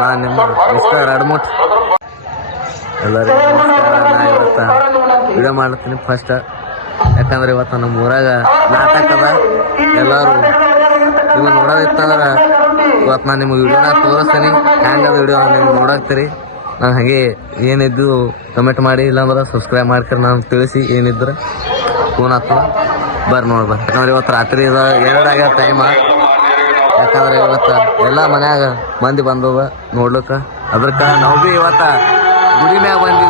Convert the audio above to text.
ನಾನು ನಿಮ್ಮ ಮಿಸ್ಟರ್ ಅಡ್ಮುಟ್. ಎಲ್ಲರಿಗೂ ನಮಸ್ಕಾರ. ನಾ ಇವತ್ತು ವಿಡಿಯೋ ಮಾಡ್ತೀನಿ ಫಸ್ಟ್, ಯಾಕಂದ್ರೆ ಇವತ್ತು ನಮ್ಮ ಊರಾಗ ನಾಟಕ ಅದ. ಎಲ್ಲರೂ ಇವಾಗ ನೋಡೋದಿತ್ತಂದ್ರೆ ಇವತ್ತು ನಾನು ನಿಮ್ಗೆ ವಿಡಿಯೋನ ತೋರಿಸ್ತೀನಿ. ಹ್ಯಾಂಗದ ವಿಡಿಯೋ ನಿಮ್ಗೆ ನೋಡಾಕ್ತೀರಿ. ನಾನು ಹಾಗೆ ಏನಿದ್ದು ಕಮೆಂಟ್ ಮಾಡಿ, ಇಲ್ಲಾಂದ್ರೆ ಸಬ್ಸ್ಕ್ರೈಬ್ ಮಾಡ್ಕರಿ. ನಾನು ತಿಳಿಸಿ ಏನಿದ್ರೆ ಫೋನ್ ಆಗ್ತದೆ. ಬರ್ರಿ ನೋಡಿ ಬರ್ರಿ. ಯಾಕಂದ್ರೆ ಇವತ್ತು ರಾತ್ರಿ 2 ಆಗ್ಯದ ಟೈಮ. ಯಾಕಂದ್ರೆ ಇವತ್ತು ಎಲ್ಲ ಮನ್ಯಾಗ ಮಂದಿ ಬಂದದ ನೋಡ್ಲಿಕ್ಕೆ. ಅದ್ರಕ್ಕೆ ನಾವು ಭೀ ಇವತ್ತು ಗುಡಿ ಮ್ಯಾಗ ಬಂದ್ವಿ.